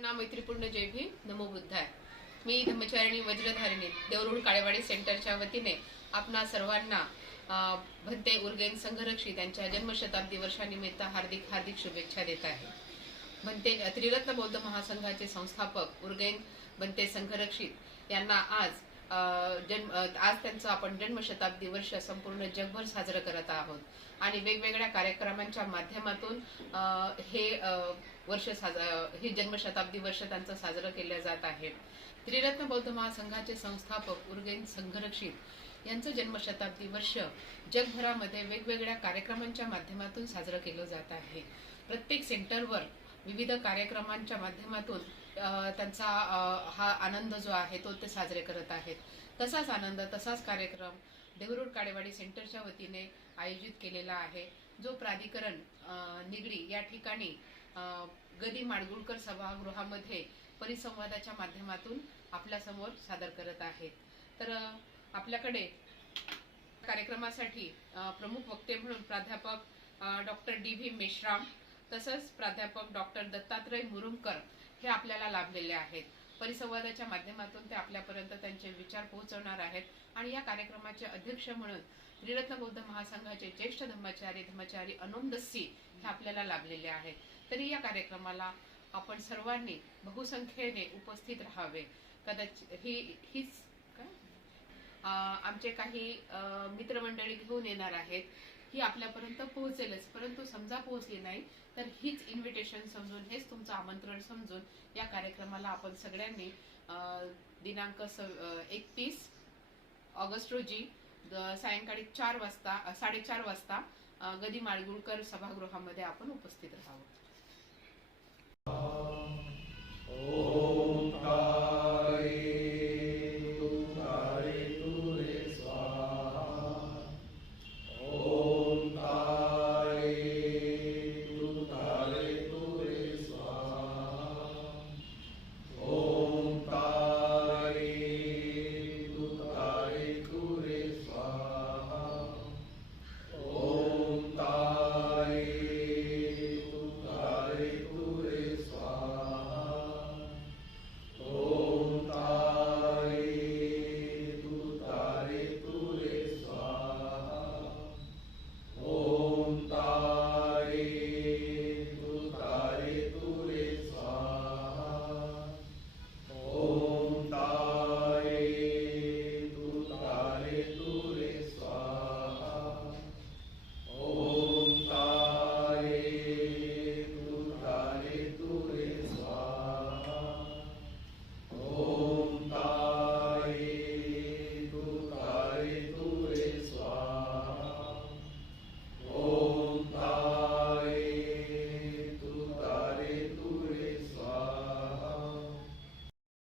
सर्वांना मैत्रीपूर्ण जय भीम नमो बुद्धाय. मी धम्मचारिणी वज्रधारिणी देवरुण काळेवाडी सेंटरच्या वतीने आपणा सर्वांना भद्दे भंते उर्गेन संघरक्षी यांच्या जन्मशताब्दी वर्षानिमित्त हार्दिक हार्दिक शुभेच्छा देत आहे. भंते त्रिरत्न बौद्ध महासंघाचे संस्थापक उर्गेन भंते संघरक्षित यांना आज जन्म आज त्यांचं आपण जन्मशताब्दी वर्ष संपूर्ण जगभर साजरं करत आहोत. आणि वेगवेगळ्या कार्यक्रमांच्या माध्यमातून हे वर्ष साजरा हे जन्मशताब्दी वर्ष त्यांचं साजरं केलं जात आहे. त्रिरत्न बौद्ध महासंघाचे संस्थापक उर्गेन संघरक्षित यांचं जन्मशताब्दी वर्ष जगभरामध्ये वेगवेगळ्या कार्यक्रमांच्या माध्यमातून साजरं केलं जात आहे. प्रत्येक सेंटरवर विविध कार्यक्रमांच्या माध्यमातून त्यांचा हा आनंद जो आहे तो ते साजरे करत आहेत. तसाच आनंद तसाच कार्यक्रम देवरुड काळेवाडी सेंटरच्या वतीने आयोजित केलेला आहे. जो प्राधिकरण निगडी या ठिकाणी गदी माडगुळकर सभागृहामध्ये परिसंवादाच्या माध्यमातून आपल्यासमोर सादर करत आहेत. तर आपल्याकडे कार्यक्रमासाठी प्रमुख वक्ते म्हणून प्राध्यापक डॉक्टर डी व्ही मेश्राम तसंच प्राध्यापक डॉक्टर दत्तात्रय मुरुमकर हे आपल्याला लाभलेले आहेत. परिसंवादाच्या माध्यमातून ते आपल्यापर्यंत त्यांचे विचार पोहोचवणार आहेत. आणि या कार्यक्रमाचे अध्यक्ष म्हणून त्रिरत्न बौद्ध महासंघाचे ज्येष्ठ धर्माचारी धर्माचारी अनोम दस्सी हे आपल्याला लाभलेले आहेत. तरी या कार्यक्रमाला आपण सर्वांनी बहुसंख्येने उपस्थित राहावे. कदाचित ही हीच का आमचे काही मित्रमंडळी घेऊन येणार आहेत. ही आपल्यापर्यंत पोहोचेलच. परंतु समजा पोहोचली नाही तर हीच इन्व्हिटेशन समजून हेच तुमचं आमंत्रण समजून या कार्यक्रमाला आपण सगळ्यांनी दिनांक दिनांक एकतीस ऑगस्ट रोजी सायंकाळी चार वाजता साडेचार वाजता गदी माळगुळकर सभागृहामध्ये आपण उपस्थित राहावं.